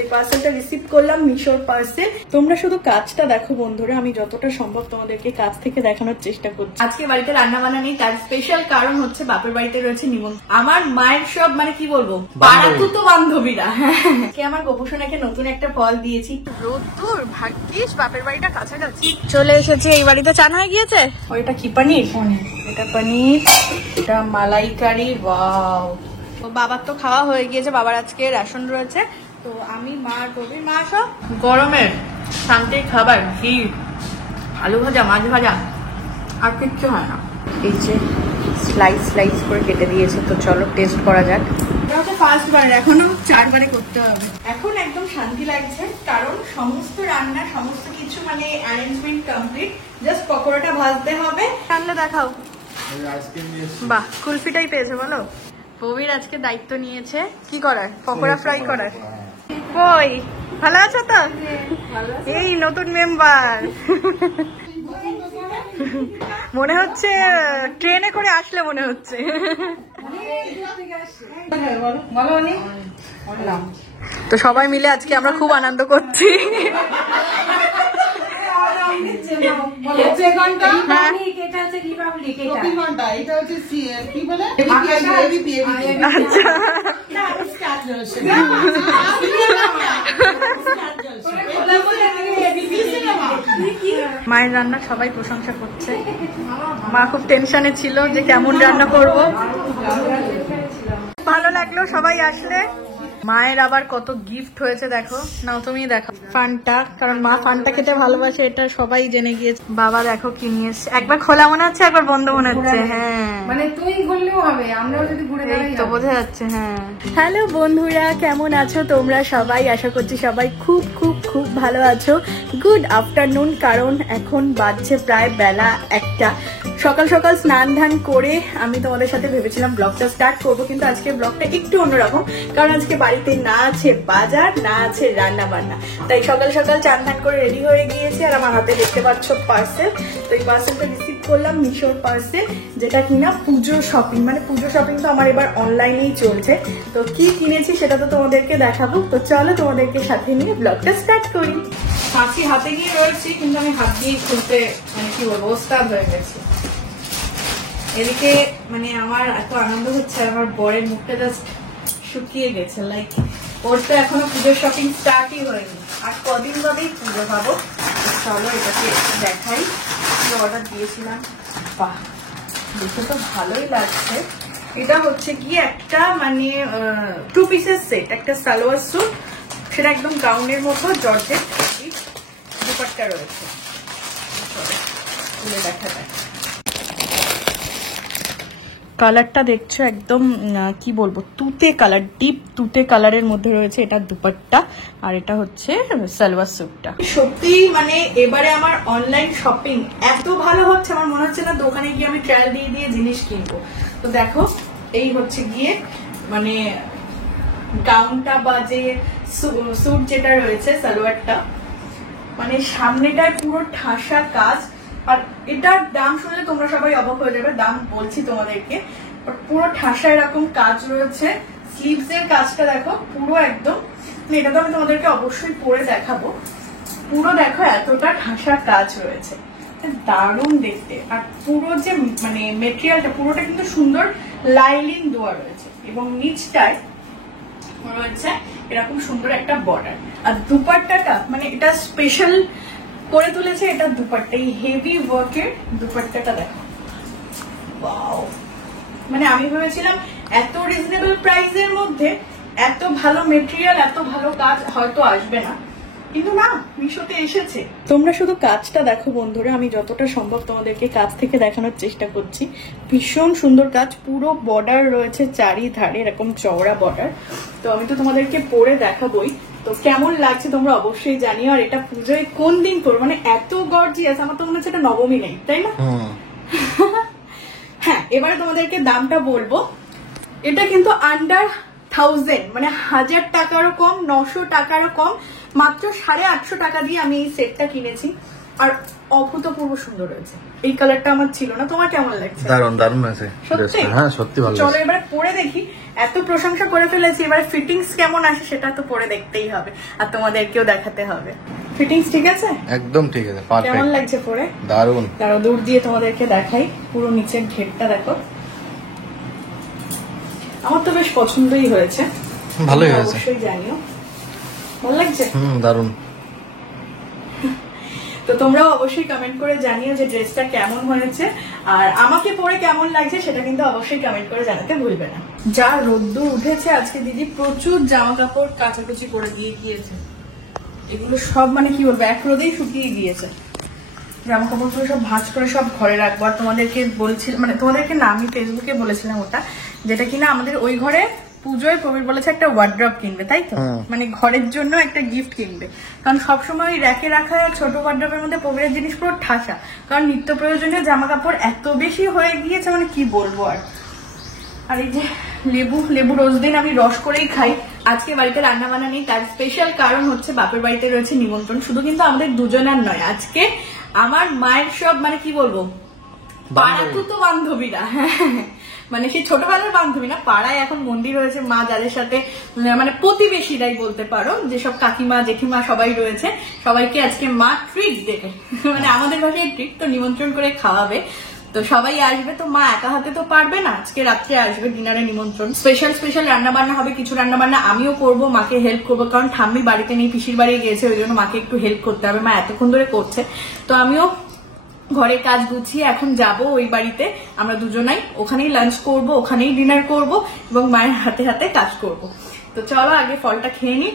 এই পার্সেলটা রিসিভ করলাম মিশোর পার্সেল। তোমরা শুধু কাজটা দেখো বন্ধুরা, আমি যতটা সম্ভব তোমাদেরকে কাজ থেকে দেখানোর চেষ্টা করছি। আজকে বাড়িতে রান্না বান্না নেই, তার স্পেশাল কারণ হচ্ছে বাপের বাড়িতে রয়েছে নিমন্ত্রণ। আমার মায়ের সব মানে কি বলবো পাড়াতুতো বান্ধবীরা। আমার গোপুসোনাকে নতুন একটা ফল দিয়েছি। রোদ্দুর, ভাগ্যিস বাপের বাড়িটা কাছাকাছি। চলে এসেছি এই বাড়িতে। চান হয়ে গিয়েছে। ওইটা কি পনির? এটা পনির, এটা মালাইকারি। ওয়াও, তো বাবার তো খাওয়া হয়ে গিয়েছে, বাবার আজকে রেশন রয়েছে। তো আমি মা গভীর মা সব গরমের শান্তির খাবার, ঘি, আলু ভাজা, মাছ ভাজা, আর কিচ্ছু হয় না। এই যে স্লাইস স্লাইস করে কেটে দিয়েছে। তো চলো টেস্ট করা যাক। এটা হচ্ছে ফার্স্ট বার, এখনো 4 বারে করতে হবে। এখন একদম শান্তি লাগছে, কারণ সমস্ত রান্না সমস্ত কিছু মানে অ্যারেঞ্জমেন্ট কমপ্লিট। জাস্ট পকোড়াটা ভাজতে হবে। রান্না দেখাও। বাহ, কুলফিটাই পেয়েছে বলো। বউয়ের আজকে দায়িত্ব নিয়েছে কি করার, পকোড়া ফ্রাই করার। কই ভালো আছো তো? এই নতুন মেম্বার মনে হচ্ছে ট্রেনে করে আসলে মনে হচ্ছে। তো সবাই মিলে আজকে আমরা খুব আনন্দ করছি। মায়ের রান্না সবাই প্রশংসা করছে। মা খুব টেনশনে ছিল যে কেমন রান্না করব। ভালো লাগলো সবাই আসলে। মায়ের আবার কত গিফট হয়েছে দেখো। নাও তুমি দেখো। ফান্টা, কারণ মা ফান্টা খেতে ভালোবাসে, এটা সবাই জেনে গিয়েছে। বাবা দেখো কি নিয়েছে। একবার খোলা মনে হচ্ছে, একবার বন্ধ মনে হচ্ছে। হ্যাঁ, মানে তুই বললেও হবে, আমরাও যদি ঘুরে যাই তো বোঝা যাচ্ছে। হ্যাঁ, হ্যালো বন্ধুরা, কেমন আছো তোমরা সবাই? আশা করছি সবাই খুব খুব খুব ভালো আছো। গুড আফটারনুন, কারণ এখন বাজছে প্রায় বেলা 1টা। সকাল সকাল স্নান ধান করে আমি তোমাদের সাথে ভেবেছিলাম ব্লগটা স্টার্ট করবো, কিন্তু আজকে ব্লগটা একটু অন্যরকম। কারণ আজকে বাড়িতে না আছে বাজার, না আছে রান্না বান্না। তাই সকাল সকাল চান ধান করে রেডি হয়ে গিয়েছি। আর আমার হাতে দেখতে পাচ্ছ পার্সেল। তো এই পার্সেলটা রিসিভ করলাম মিশোর পার্সেল, যেটা কিনা পুজো শপিং। মানে পুজো শপিং তো আমার এবার অনলাইনেই চলছে। তো কি কিনেছি সেটা তো তোমাদেরকে দেখাবো। তো চলো তোমাদেরকে সাথে নিয়ে ব্লগটা স্টার্ট করি। ফাঁসি হাতে নিয়ে রয়েছি, কিন্তু আমি হাত দিয়ে খুলতে মানে কি বলবো ওস্তাদ হয়ে গেছি। এদিকে মানে আমার এত আনন্দ হচ্ছে, আমার বরের মুখটা জাস্ট শুকিয়ে গেছে। লাইক ওর তো এখনো পুজোর শপিং স্টার্টই হয়নি, আর কদিন বাদেই পুজো পাবো। চলো এটাকে দেখাই কি অর্ডার দিয়েছিলাম। বাহ, দেখে তো ভালোই লাগছে। এটা হচ্ছে কি একটা মানে 2 পিসের সেট, একটা সালোয়ার স্যুট, সেটা একদম গাউনের মতো জর্জেট, দুপাট্টা রয়েছে। খুলে দেখা যায়। কালারটা দেখছো একদম কি বলবো তুতে কালার, ডিপ তুতে কালারের মধ্যে রয়েছে। এটা দুপাট্টা, আর এটা হচ্ছে সালোয়ার স্যুটটা। সত্যি মানে এবারে আমার অনলাইন শপিং এত ভালো হচ্ছে, আমার মনে হচ্ছে না দোকানে গিয়ে আমি ট্রায়াল দিয়ে দিয়ে জিনিস কিনবো। তো দেখো এই হচ্ছে গিয়ে মানে গাউনটা বা যে স্যুট যেটা রয়েছে সালোয়ারটা, মানে সামনেটায় পুরো ঠাসা কাজ। আর এটার দাম শুনলে তোমরা সবাই অবাক হয়ে যাবে, দাম বলছি তোমাদেরকে। পুরো ঠাসা এরকম কাজ রয়েছে। স্লিভস এর কাজটা দেখো পুরো একদম, এটা তো আমি তোমাদেরকে অবশ্যই পরে দেখাবো। পুরো দেখো এতটা ঠাসা কাজ রয়েছে, দারুণ দেখতে। আর পুরো যে মানে মেটেরিয়ালটা পুরোটা কিন্তু সুন্দর লাইলিন দেওয়া রয়েছে, এবং নিচটায় রয়েছে এরকম সুন্দর একটা বর্ডার। আর দুপাট্টাটা মানে এটা স্পেশাল করে তুলেছে। এটা দুপাট্টা, এই হেভি ওয়ার্কের দুপাট্টাটা দেখো। ওয়াও, মানে আমি ভেবেছিলাম এত রিজনেবল প্রাইসের মধ্যে এত ভালো মেটেরিয়াল, এত ভালো কাজ হয়তো আসবে না, কিন্তু না, মিশোতে এসেছে। তোমরা শুধু কাজটা দেখো বন্ধুরা, আমি যতটা সম্ভব তোমাদেরকে কাজ থেকে দেখানোর চেষ্টা করছি। ভীষণ সুন্দর কাজ, পুরো বর্ডার রয়েছে চারিধারে, এরকম চওড়া বর্ডার। তো আমি তো তোমাদেরকে পরে দেখাবোই। তো কেমন লাগছে তোমরা অবশ্যই জানিও। আর এটা পুজোয় কোন দিন পরবো, মানে এত গর্জিয়াস, আমার তো মনে হচ্ছে এটা নবমী নেই, তাই না? হ্যাঁ, এবারে তোমাদেরকে দামটা বলবো। এটা কিন্তু আন্ডার 1000, মানে 1000 টাকারও কম, 900 টাকারও কম, মাত্র 850 টাকা দিয়ে আমি এই সেটটা কিনেছি। আর অভূতপূর্ব সুন্দর হয়েছে। এই কালারটা আমার ছিল না, তোমার কেমন লাগছে? দারুণ দারুণ আছে। সত্যি? হ্যাঁ সত্যি ভালো। চলো এবারে পরে দেখি, এত প্রশংসা করে ফেলেছি, এবারে ফিটিংস কেমন আসে সেটা তো পরে দেখতেই হবে আর তোমাদেরকেও দেখাতে হবে। ফিটিংস ঠিক আছে? একদম ঠিক আছে, পারফেক্ট। কেমন লাগছে পরে? দারুণ। দাঁড়াও দূর দিয়ে তোমাদেরকে দেখাই, পুরো নিচের ঘেরটা দেখো। আমার তো বেশ পছন্দই হয়েছে। ভালোই হয়েছে, অবশ্যই জানিও ভালো লাগছে। দারুণ। তো তোমরাও অবশ্যই কমেন্ট করে জানিও যে ড্রেসটা কেমন হয়েছে, আর আমাকে পরে কেমন লাগছে সেটা কিন্তু অবশ্যই কমেন্ট করে জানাতে ভুলবে না। যা রোদ্দুর উঠেছে আজকে দিদি, প্রচুর জামা কাপড় কাচাকুচি করে দিয়ে গিয়েছে। এগুলো সব মানে কি বলবো, এক রোদেই শুকিয়ে গিয়েছে। জামা কাপড়গুলো সব ভাঁজ করে সব ঘরে রাখবো। আর তোমাদেরকে বলছিলাম, মানে তোমাদেরকে না, আমি ফেসবুকে বলেছিলাম ওটা, যেটা কিনা আমাদের ওই ঘরে পুজোয় প্রবীর বলেছে একটা ওয়ার্ড্রপ কিনবে, তাই তো? মানে ঘরের জন্য একটা গিফট কিনবে, কারণ সবসময় র্যাকে রাখা ছোট ওয়ার্ড্রপের মধ্যে প্রবীরের জিনিস পুরো ঠাসা, কারণ নিত্য প্রয়োজনীয় জামা কাপড় এত বেশি হয়ে গিয়েছে, মানে কি বলবো। আর এই যে লেবু রোজ দিন আমি রস করেই খাই। আজকে বাড়িতে রান্না বান্না নেই, তার স্পেশাল কারণ হচ্ছে বাপের বাড়িতে রয়েছে নিমন্ত্রণ। শুধু কিন্তু আমাদের দুজনের নয়, আজকে আমার মায়ের সব মানে কি বলবো পাড়াতুতো বান্ধবীরা, মানে সেই ছোটবেলার বান্ধবী না, পাড়ায় এখন মন্দির হয়েছে, মা যাদের সাথে মানে প্রতিবেশীরাই বলতে পারো, যেসব কাকিমা জেঠিমা সবাই রয়েছে, সবাইকে আজকে মা ট্রিট দেবে, মানে আমাদের ভাষায় ট্রিট, তো নিমন্ত্রণ করে খাওয়াবে। তো সবাই আসবে, তো মা একা হাতে তো পারবে না, আজকে রাত্রে আসবে, ডিনারে নিমন্ত্রণ। স্পেশাল রান্না বান্না হবে, কিছু রান্না বান্না আমিও করবো, মাকে হেল্প করবো, কারণ ঠাম্মি বাড়িতে নেই, পিসির বাড়ি গিয়েছে, ওই জন্য মাকে একটু হেল্প করতে হবে, মা এতক্ষণ ধরে করছে। তো আমিও ঘরের কাজ গুছিয়ে এখন যাব ওই বাড়িতে, আমরা দুজনাই ওখানেই লাঞ্চ করব, ওখানেই ডিনার করব এবং মায়ের হাতে হাতে কাজ করব। তো চলো আগে ফলটা খেয়ে নি,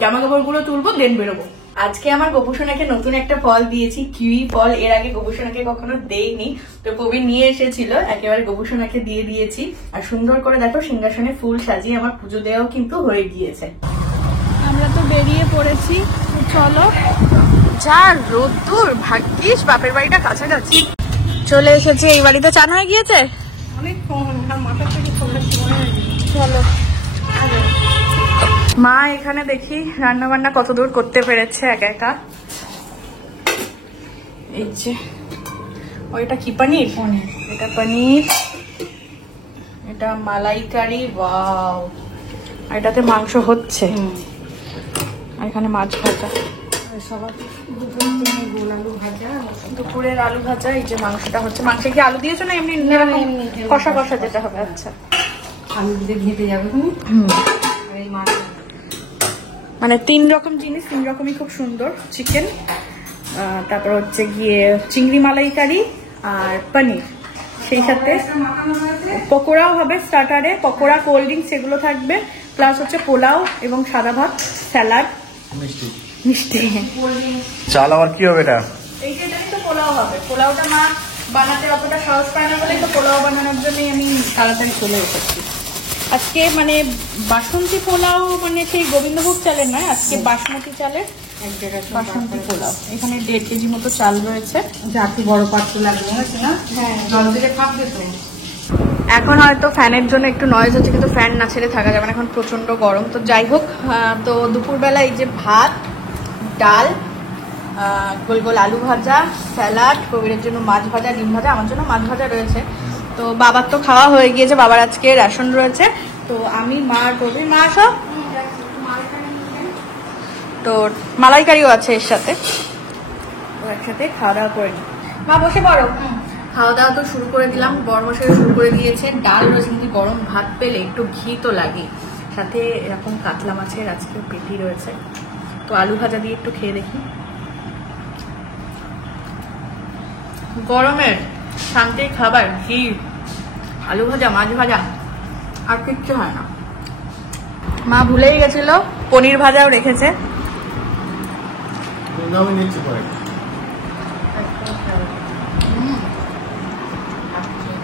জামা কাপড়গুলো তুলবো, দেন বেরোবো। আজকে আমার গোপুসোনাকে নতুন একটা ফল দিয়েছি, কিউই ফল। এর আগে গোপুসোনাকে কখনো দেইনি, তো কবি নিয়ে এসেছিল, একেবারে গোপুসোনাকে দিয়ে দিয়েছি। আর সুন্দর করে দেখো সিংহাসনে ফুল সাজিয়ে আমার পুজো দেওয়াও কিন্তু হয়ে গিয়েছে। আমরা তো বেরিয়ে পড়েছি, চলো। যা রোদ্দুর, ভাগ্যিস বাপের বাড়িটা কাছাকাছি। চলে এসেছি এই বাড়িতে। চান হয়ে গিয়েছে চলো। মা এখানে দেখি রান্না বান্না কত দূর করতে পেরেছে একা একা। এই যে ওইটা কি পনির, এটা পনির, এটা মালাইকারি, ওয়াও। আর এটাতে মাংস হচ্ছে, আর এখানে মাছ ভাজা, দুপুরের আলু ভাজা। এই যে মাংসটা হচ্ছে, মাংসে কি আলু দিয়েছো না এমনি কষা কষা যেটা হবে? আচ্ছা, আলু দিয়ে ঘেটে যাবে। মানে 3 রকম জিনিস, 3 রকমই খুব সুন্দর। চিকেন, তারপর হচ্ছে গিয়ে চিংড়ি মালাইকারি আর পনির, সেই সাথে পকোড়াও হবে স্টার্টারে, পকোড়া, কোল্ড ড্রিঙ্কস এগুলো থাকবে, প্লাস হচ্ছে পোলাও এবং সাদা ভাত, স্যালাড, মিষ্টি। চাল আবার কি হবে এটা? এইটাই তো পোলাও হবে। পোলাওটা মা বানাতে অতটা সহজ পায় না বলেই তো পোলাও বানানোর জন্যই আমি তাড়াতাড়ি চলে এসেছি। আজকে মানে বাসন্তী পোলাও, মানে সেই গোবিন্দভোগ চালের নয়, আজকে বাসমতি চালের বাসন্তী পোলাও। এখানে 1.5 কেজি মতো চাল রয়েছে। জাতি বড় পাত্র লাগবে না? হ্যাঁ, জল দিলে খাবে তো। এখন হয়তো ফ্যানের জন্য একটু নয়েজ হচ্ছে, কিন্তু ফ্যান না ছেড়ে থাকা যাবে না, এখন প্রচন্ড গরম। তো যাই হোক, তো দুপুরবেলা এই যে ভাত, ডাল, গোল গোল আলু ভাজা, স্যালাড, কবিরের জন্য মাছ ভাজা, ডিম ভাজা, আমার জন্য মাছ ভাজা রয়েছে। তো বাবার তো খাওয়া হয়ে গিয়েছে, বাবার আজকে রেশন রয়েছে। তো আমি, মা আর কবির, মা সব, তো মালাইকারিও আছে এর সাথে, তো একসাথে খাওয়া দাওয়া করে নিই। মা বসে পড়ো। খাওয়া দাওয়া তো শুরু করে দিলাম, বড়মশাই শুরু করে দিয়েছে। ডাল রয়েছে, কিন্তু গরম ভাত পেলে একটু ঘি তো লাগে, সাথে এরকম কাতলা মাছের আজকে পেটি রয়েছে। তো আলু ভাজা দিয়ে একটু খেয়ে দেখি। গরমের শান্তির খাবার, ঘি, আলু ভাজা, মাছ ভাজা, আর কিচ্ছু হয় না। মা ভুলেই গেছিল, পনির ভাজাও রেখেছে।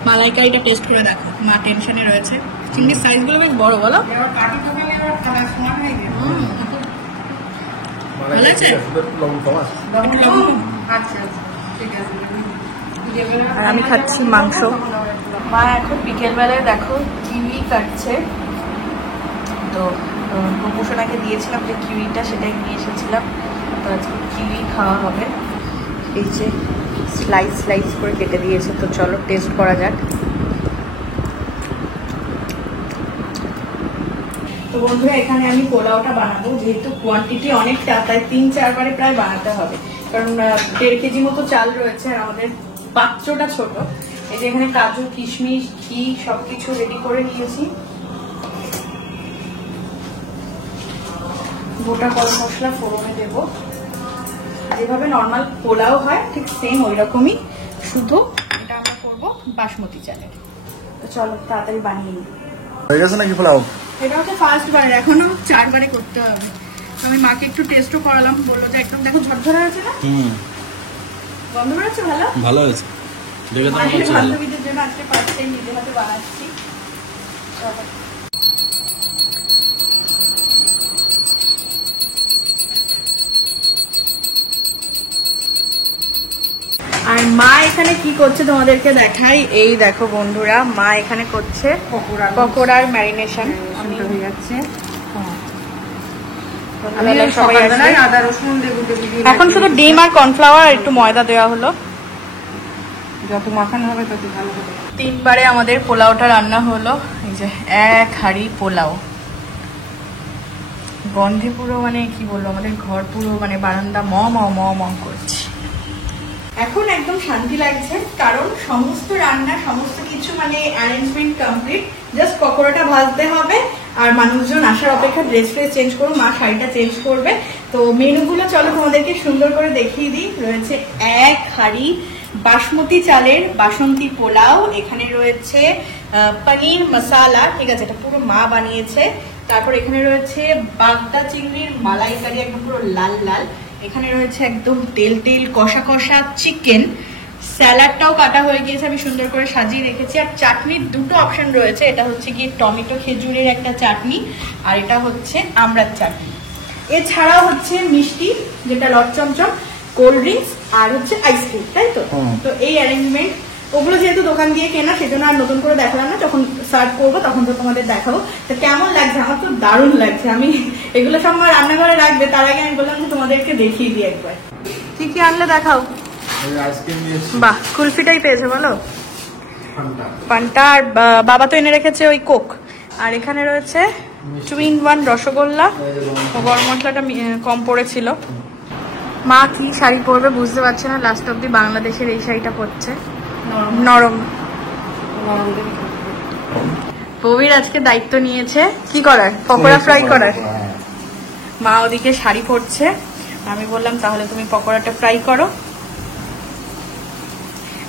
মালাইকারিটা টেস্ট করে দেখো, মা টেনশনে রয়েছে। চিংড়ির সাইজগুলো বেশ বড়, বলো? আর আমি খাচ্ছি মাংস। মা এখন বিকেল বেলায় দেখো কিউই কাটছে। তো গোপুসোনাকে দিয়েছিলাম যে কিউইটা, সেটাই নিয়ে এসেছিলাম। তো আজকে কিউই খাওয়া হবে। এই যে স্লাইস স্লাইস করে কেটে দিয়েছে। তো চলো টেস্ট করা যাক। তো বন্ধুরা এখানে আমি পোলাওটা বানাবো, যেহেতু কোয়ান্টিটি অনেকটা, তাই 3-4 বারে প্রায় বানাতে হবে, কারণ 1.5 কেজি মতো চাল রয়েছে আর আমাদের পাত্রটা ছোট। এই যে এখানে কাজু, কিশমিশ, ঘি সবকিছু রেডি করে নিয়েছি। গোটা গরম মশলা ফোড়নে দেব, যেভাবে নর্মাল পোলাও হয় ঠিক সেম ওই রকমই, শুধু এটা আমরা করবো বাসমতি চালের। তো চলো তাড়াতাড়ি বানিয়ে নিই। হয়ে গেছে নাকি পোলাও? এটা হচ্ছে ফার্স্ট বার, এখনো 4 বারে করতে হবে। আমি মাকে একটু টেস্টও করালাম, বললো যে একদম দেখো ঝরঝরে হয়েছে না, গন্ধ বেরোচ্ছে ভালো। ভালো হয়েছে, দেখে তো মনে হচ্ছে ভালো। বান্ধবীদের জন্য আজকে ফার্স্ট টাইম নিজের হাতে বানাচ্ছি। আর মা এখানে কি করছে তোমাদেরকে দেখাই। এই দেখো বন্ধুরা, মা এখানে করছে পকোড়ার ম্যারিনেশন হয়ে যাচ্ছে। এখন শুধু ডিম আর কর্নফ্লাওয়ার আর একটু ময়দা দেওয়া হলো। যত মাখানো হবে তত ভালো হবে। 3 বারে আমাদের পোলাওটা রান্না হলো। এই যে 1 হাঁড়ি পোলাও, গন্ধে পুরো মানে কি বলবো, আমাদের ঘর পুরো মানে বারান্দা ম ম ম ম করছে। এখন একদম শান্তি লাগছে, কারণ সমস্ত রান্না সমস্ত কিছু মানে অ্যারেঞ্জমেন্ট কমপ্লিট। জাস্ট পকোড়াটা ভাজতে হবে আর মানুষজন আসার অপেক্ষা ড্রেস ফ্রেস চেঞ্জ করবো, মা শাড়িটা চেঞ্জ করবে। তো মেনুগুলো চলো তোমাদেরকে সুন্দর করে দেখিয়ে দিই। রয়েছে 1 হাঁড়ি বাসমতি চালের বাসন্তী পোলাও, এখানে রয়েছে পনির মশালা, ঠিক আছে, এটা পুরো মা বানিয়েছে। তারপর এখানে রয়েছে বাগদা চিংড়ির মালাইকারি, একদম পুরো লাল লাল। এখানে রয়েছে একদম তেল তেল কষা কষা চিকেন। স্যালাডটাও কাটা হয়ে গিয়েছে, আমি সুন্দর করে সাজিয়ে রেখেছি। আর চাটনির 2টো অপশন রয়েছে, এটা হচ্ছে গিয়ে টমেটো খেজুরের একটা চাটনি, আর এটা হচ্ছে আমড়ার চাটনি। এছাড়াও হচ্ছে মিষ্টি, যেটা লট চমচম, কোল্ড ড্রিঙ্কস আর হচ্ছে আইসক্রিম, তাই তো? তো এই অ্যারেঞ্জমেন্ট, ওগুলো যেহেতু দোকান দিয়ে কেনা সেজন্য আর নতুন করে দেখালাম না, যখন সার্ভ করবো তখন তো তোমাদের দেখাবো। তো কেমন লাগছে? আমার তো দারুণ লাগছে। আমি এগুলো সব আমার রান্নাঘরে রাখবে, তার আগে আমি বললাম যে তোমাদেরকে দেখিয়ে দিই একবার। কি কি আনলে দেখাও। বাহ, কুলফিটাই পেয়েছে বলো, পান্তা, আর বাবা তো এনে রেখেছে ওই কোক। আর এখানে রয়েছে 2-in-1 রসগোল্লা, গরম মশলাটা কম পড়েছিল। মা কি শাড়ি পরবে বুঝতে পারছে না, লাস্ট অব্দি বাংলাদেশের এই শাড়িটা পরছে, নরম। প্রবীর আজকে দায়িত্ব নিয়েছে কি করার, পকোড়া ফ্রাই করার। মা ওদিকে শাড়ি পরছে, আমি বললাম তাহলে তুমি পকোড়াটা ফ্রাই করো।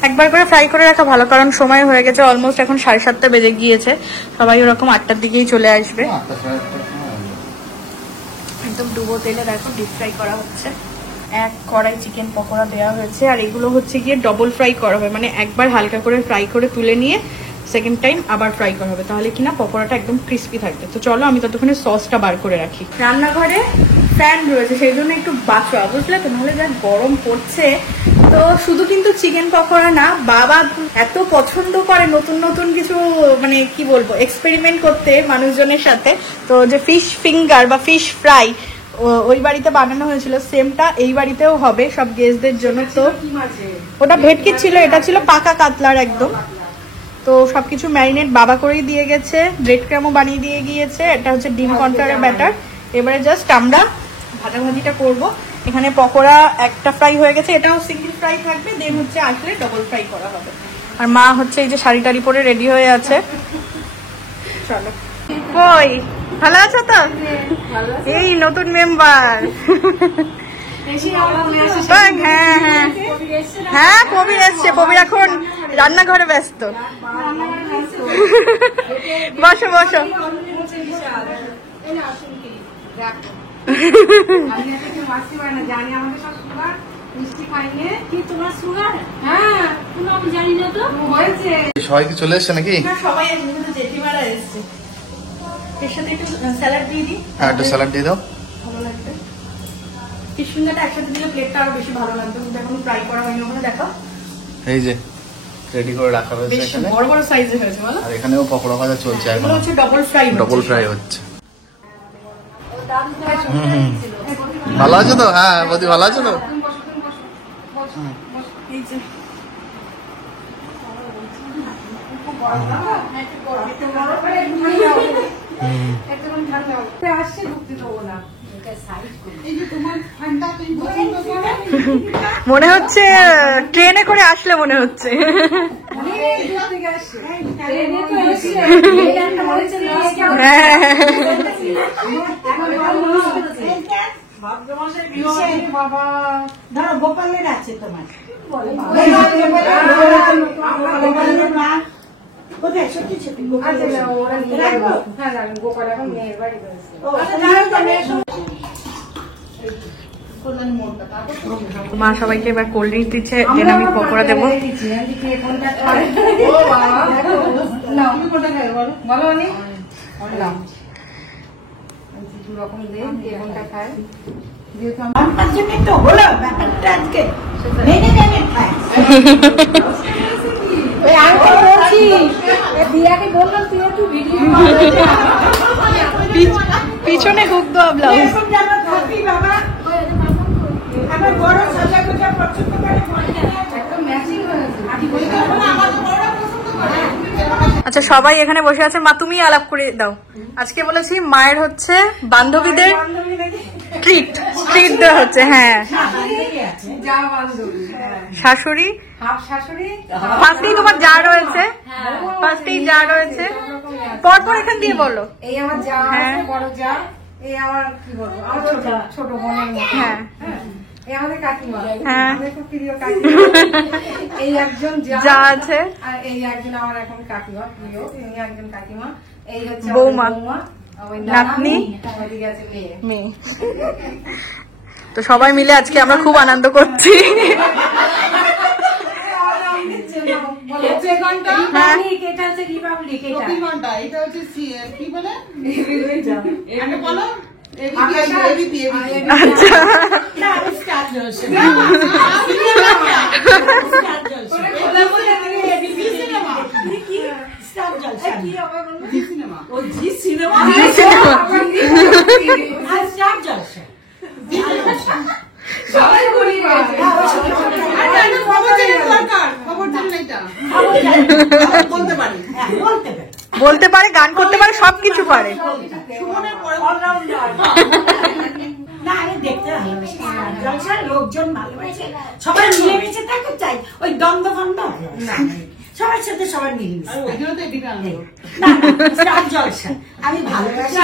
একবার করে ফ্রাই করে রাখা ভালো, কারণ সময় হয়ে গেছে অলমোস্ট, এখন 7:30 বেজে গিয়েছে। সবাই ওরকম 8টার দিকেই চলে আসবে। একদম ডুবো তেলে দেখো ডিপ ফ্রাই করা হচ্ছে। 1 কড়াই চিকেন পকোড়া দেওয়া হয়েছে, আর এগুলো হচ্ছে গিয়ে ডবল ফ্রাই করা হবে, মানে একবার হালকা করে ফ্রাই করে তুলে নিয়ে সেকেন্ড টাইম আবার ফ্রাই করা হবে, তাহলে কিনা পকোড়াটা একদম ক্রিস্পি থাকবে। তো চলো আমি ততক্ষণে সসটা বার করে রাখি। রান্নাঘরে ফ্যান রয়েছে সেই জন্য একটু বাঁচোয়া, বুঝলে তো, নাহলে যা গরম পড়ছে। তো শুধু কিন্তু চিকেন পকোড়া না, বাবা এত পছন্দ করে নতুন নতুন কিছু মানে কি বলবো এক্সপেরিমেন্ট করতে মানুষজনের সাথে। তো যে ফিশ ফিঙ্গার বা ফিশ ফ্রাই ওই বাড়িতে বানানো হয়েছিল, সেমটা এই বাড়িতেও হবে সব গেস্টদের জন্য। তো ওটা ভেটকি ছিল, এটা ছিল পাকা কাতলার একদম। তো সবকিছু ম্যারিনেট বাবা করেই দিয়ে গেছে, ব্রেড ক্রামও বানিয়ে দিয়ে গিয়েছে। এটা হচ্ছে ডিম কর্নফ্লাওয়ারের ব্যাটার। এবারে জাস্ট আমরা ভাজাভাজিটা করব। এখানে পকোড়া একটা ফ্রাই হয়ে গেছে, এটাও সিঙ্গেল ফ্রাই থাকবে, দেন হচ্ছে আসলে ডবল ফ্রাই করা হবে। আর মা হচ্ছে এই যে শাড়ি টাড়ি পরে রেডি হয়ে আছে। চলো, কই ভালো আছো তো? এই নতুন মেম্বার। হ্যাঁ হ্যাঁ হ্যাঁ, প্রবীর এসছে, প্রবীর এখন রান্নাঘরে ব্যস্ত। বসো বসো। সবাই কি চলে এসছে নাকি? সবাই জেঠিমারা এসছে। এর সাথে একটু স্যালাড দিয়ে দিই। হ্যাঁ, একটু স্যালাড দিয়ে দাও, ভালো লাগবে। ফিশ ফিঙ্গারটা একসাথে দিলে প্লেটটা আরো বেশি ভালো লাগবে, কিন্তু এখন ফ্রাই করা হয়নি। ওখানে দেখো এই যে রেডি করে রাখা হয়েছে বেশ এখানে, বড় বড় সাইজের হয়েছে বলো। আর এখানেও পকোড়া ভাজা চলছে, এখন এগুলো হচ্ছে ডবল ফ্রাই। ডবল ফ্রাই হচ্ছে। ভালো আছো তো? হ্যাঁ বৌদি ভালো আছো তো? এই যে মনে হচ্ছে ট্রেনে করে আসলে মনে হচ্ছে। ধরো গোপালের আছে তোমার কোথায় সত্যি সত্যি মা সবাইকে এবার কোল্ড ড্রিঙ্ক দিচ্ছে, যেন আমি পকোড়া দেবো। তো হলো ব্যাপারটা আজকে মেনে নেবে পিছনে হুক দো ব্লাউজ। বাবা আমার বড় সাজা গোজা পছন্দ করে আচ্ছা সবাই এখানে বসে আছে, মা তুমি আলাপ করে দাও। আজকে বলেছি মায়ের হচ্ছে বান্ধবীদের ট্রিট দেওয়া হচ্ছে। হ্যাঁ শাশুড়ি ফার্স্টেই তোমার যা রয়েছে, ফার্স্টেই যা রয়েছে পরপর এখান দিয়ে বলো। এই আমার যা আছে, বড় যা, এই আমার কি বলবো, আমার ছোট বোনের মতো। হ্যাঁ এই আমাদের কাকিমা, হ্যাঁ আমাদের খুব প্রিয় কাকিমা। এই একজন যা আছে, আর এই একজন আমার এখন কাকিমা প্রিয়, ইনি একজন কাকিমা। এই হচ্ছে বৌমা, ওই নাতনি, ওইদিকে আছে মেয়ে। মেয়ে। তো সবাই মিলে আজকে আমরা খুব আনন্দ করছি। এটা হচ্ছে রিপাবলিক, এটা হচ্ছে কি বলে বলো আচ্ছা বলতে পারে, গান করতে পারে, সবকিছু পারে। না আমি দেখতে ভালোবাসি, জলসার লোকজন ভালোবাসে, সবাই মিলেমিশে থাকতে চাই, ওই দ্বন্দ্ব ফন্দ সবার সাথে সবার মিলেমিশে। আমি ভালোবাসি।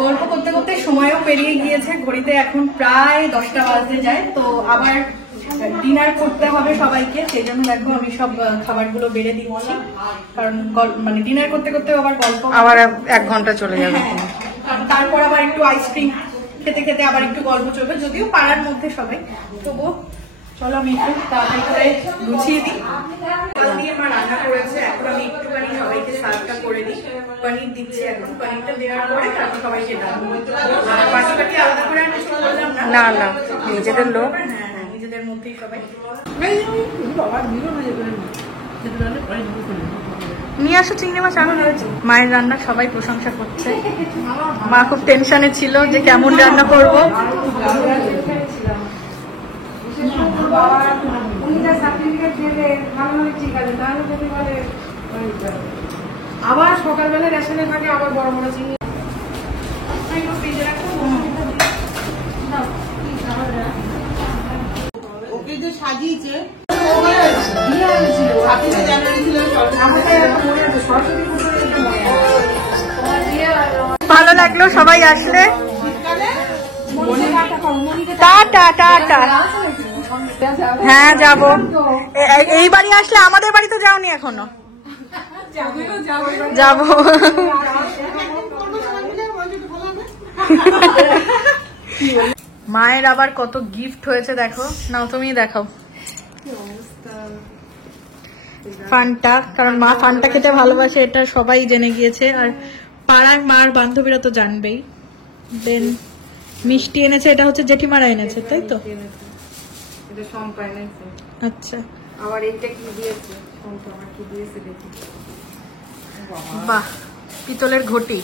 গল্প করতে করতে সময়ও পেরিয়ে গিয়েছে, ঘড়িতে এখন প্রায় 10টা বাজতে যায়। তো আবার ডিনার করতে হবে সবাইকে, সেই জন্য দেখো আমি সব খাবারগুলো বেড়ে দিচ্ছি, কারণ মানে ডিনার করতে করতে আবার গল্প, আবার 1 ঘন্টা চলে যাবে। তারপর আবার একটু আইসক্রিম খেতে খেতে আবার একটু গল্প চলবে, যদিও পাড়ার মধ্যে সবাই, তবুও চলো আমি একটু তাড়াতাড়ি করে গুছিয়ে দিই। কাল দিয়ে আমার রান্না করেছে, এখন আমি একটুখানি সবাইকে সার্ভটা করে দিই। পনির দিচ্ছি এখন, পনিরটা দেওয়ার পরে তারপর সবাইকে ডাকবো। আর পাটি আলাদা করে আর কিছু করলাম না, না নিজেদের লোক, হ্যাঁ নিজেদের মধ্যেই সবাই। নিয়ে আসো চিংড়ি মাছ, আনা হয়েছে। মায়ের রান্না সবাই প্রশংসা করছে, মা খুব টেনশনে ছিল যে কেমন রান্না করবো। আবার সকালবেলা রেশনে থাকে, আবার বড় বড় চিংড়ি। ওকে যে সাজিয়েছে ভালো লাগলো সবাই আসলে। Tata tata. হ্যাঁ যাবো, এই বাড়ি আসলে আমাদের বাড়িতে যাওনি এখনো, যাবো। মায়ের আবার কত গিফট হয়েছে দেখো, নাও তুমি দেখাও। ফান্টা, কারণ মা ফান্টা খেতে ভালোবাসে, এটা সবাই জেনে গিয়েছে, আর পাড়ার মার বান্ধবীরা তো জানবেই। দেন মিষ্টি এনেছে, এটা হচ্ছে জেঠিমারা এনেছে, তাই তো? আচ্ছা, আবার এইটা কি দিয়েছে, আমার কি দিয়েছে দেখি। বাহ, পিতলের ঘটি,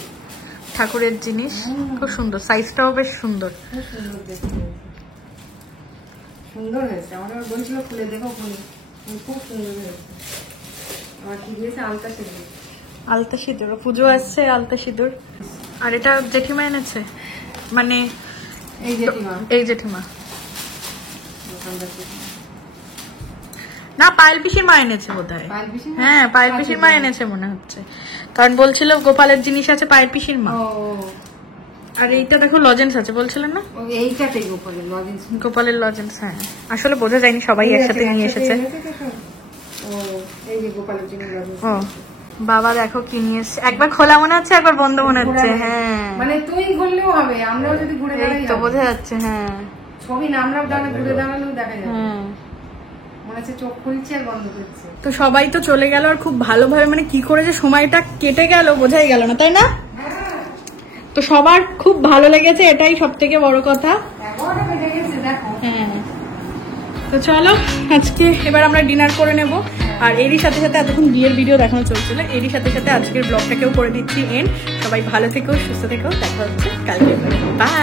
ঠাকুরের জিনিস, খুব সুন্দর, সাইজটাও বেশ সুন্দর। সুন্দর হয়েছে। আমার বলছিল খুলে দেখো, খুব সুন্দর হয়েছে। আমার কি দিয়েছে? আলতা সিঁদুর। আলতা সিঁদুর, পুজো আসছে, আলতা সিঁদুর। আর এটা জেঠিমা এনেছে, মানে এই জেঠিমা, এই জেঠিমা দোকানদার না, পায়েল পিসির মা এনেছে বোধহয়। পায়েল পিসি? হ্যাঁ, পায়েল পিসির মা এনেছে মনে হচ্ছে, কারণ বলছিল গোপালের জিনিস আছে পায়েল পিসির মা। ও, আর এইটা দেখো লজেন্স আছে বলছিলেন না, এইটাতেই গোপালের লজেন্স। গোপালের লজেন্স। হ্যাঁ, আসলে বোঝা যায়নি, সবাই একসাথে নিয়ে এসেছে। ও, এই যে গোপালের জন্য লজেন্স। ও বাবা দেখো কি নিয়ে এসছে, একবার খোলা মনে হচ্ছে, একবার বন্ধ মনে হচ্ছে। হ্যাঁ, মানে তুই ঘুরলেও হবে, আমরাও যদি ঘুরে এই দাঁড়াই তো হবে। বোঝা যাচ্ছে। হ্যাঁ ছবি না, আমরাও ঘুরে দাঁড়ালেও দেখা যাবে। হ্যাঁ। মনে হচ্ছে চোখ খুলছে আর বন্ধ করছে। তো সবাই তো চলে গেল, আর খুব ভালোভাবে মানে কি করে যে সময়টা কেটে গেল বোঝাই গেল না, তাই না? তো সবার খুব ভালো লেগেছে, এটাই সব থেকে বড় কথা। 11টা বেজে গেছে দেখো। হ্যাঁ, তো চলো আজকে এবার আমরা ডিনার করে নেব। আর এরই সাথে সাথে এতক্ষণ বিয়ের ভিডিও দেখানো চলছিল, এরই সাথে সাথে আজকের ব্লগটাকেও করে দিচ্ছি এন্ড। সবাই ভালো থেকো, সুস্থ থেকো, দেখা হচ্ছে কালকে। বাই।